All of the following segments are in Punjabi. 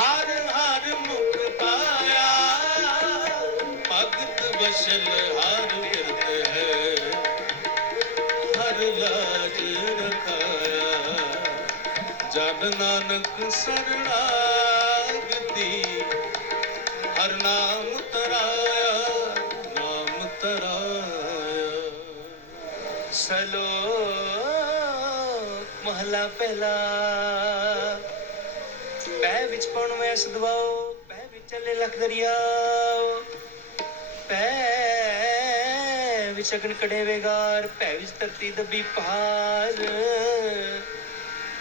ਹਰ ਹਰ ਮੁਖ ਪਾਇਆ ਭਗਤ ਬਸਲ ਹਰ ਕਿਰਤ ਹੈ ਹਰ ਲਾਜ ਰਖਾਇਆ ਜਨ ਨਾਨਕ ਸਰਣਾਗਤੀ ਹਰ ਨਾਮ ਤਰਾਇਆ ਨਾਮ ਤਰਾਇਆ ਸਲੋ ਮਹਲਾ ਪਹਿਲਾ ਪੈ ਵਿੱਚ ਪਉਣ ਮੈਂ ਦਵਾਓ ਪੈ ਵਿੱਚ ਚੱਲੇ ਲਖ ਦਰਿਆ ਪੈ ਵਿੱਚ ਅਗਨ ਕੜੇ ਵੇਗਾਰ ਪੈ ਵਿੱਚ ਧਰਤੀ ਦਬੀ ਪਹਾੜ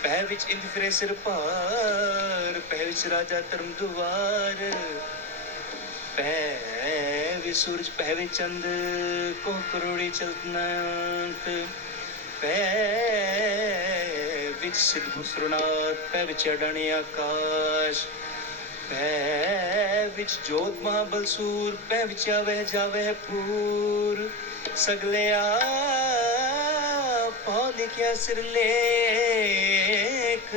ਪੈ ਵਿੱਚ ਇੰਦ ਫਿਰੇ ਸਿਰ ਭਾਰ ਪੈ ਵਿੱਚ ਰਾਜਾ ਧਰਮ ਦੁਆਰ ਪੈ ਵਿੱਚ ਸੂਰਜ ਪੈ ਵਿੱਚ ਚੰਦ ਕੋ ਕਰੋੜੀ ਚਲਤਨਾ ਪੈ ਵਿੱਚ ਸਿਧੂ ਸੁਰਨਾਥ ਪੈ ਵਿੱਚ ਅਡਣ ਆਕਾਸ਼ ਪੈ ਵਿੱਚ ਜੋਤ ਮਹਾਬਲ ਬਲਸੂਰ ਪੈ ਵਿੱਚ ਆਵੇ ਜਾਵੇ ਪੂਰ ਸਗਲਿਆ ਪਉ ਲਿਖਿਆ ਸਿਰ ਲੇਖ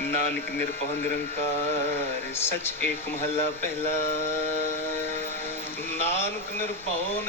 ਨਾਨਕ ਨਿਰਭਉ ਨਿਰੰਕਾਰ ਸਚ ਏਕ ਮਹਲਾ ਪਹਿਲਾ ਨਾਨਕ ਨਿਰਭਉ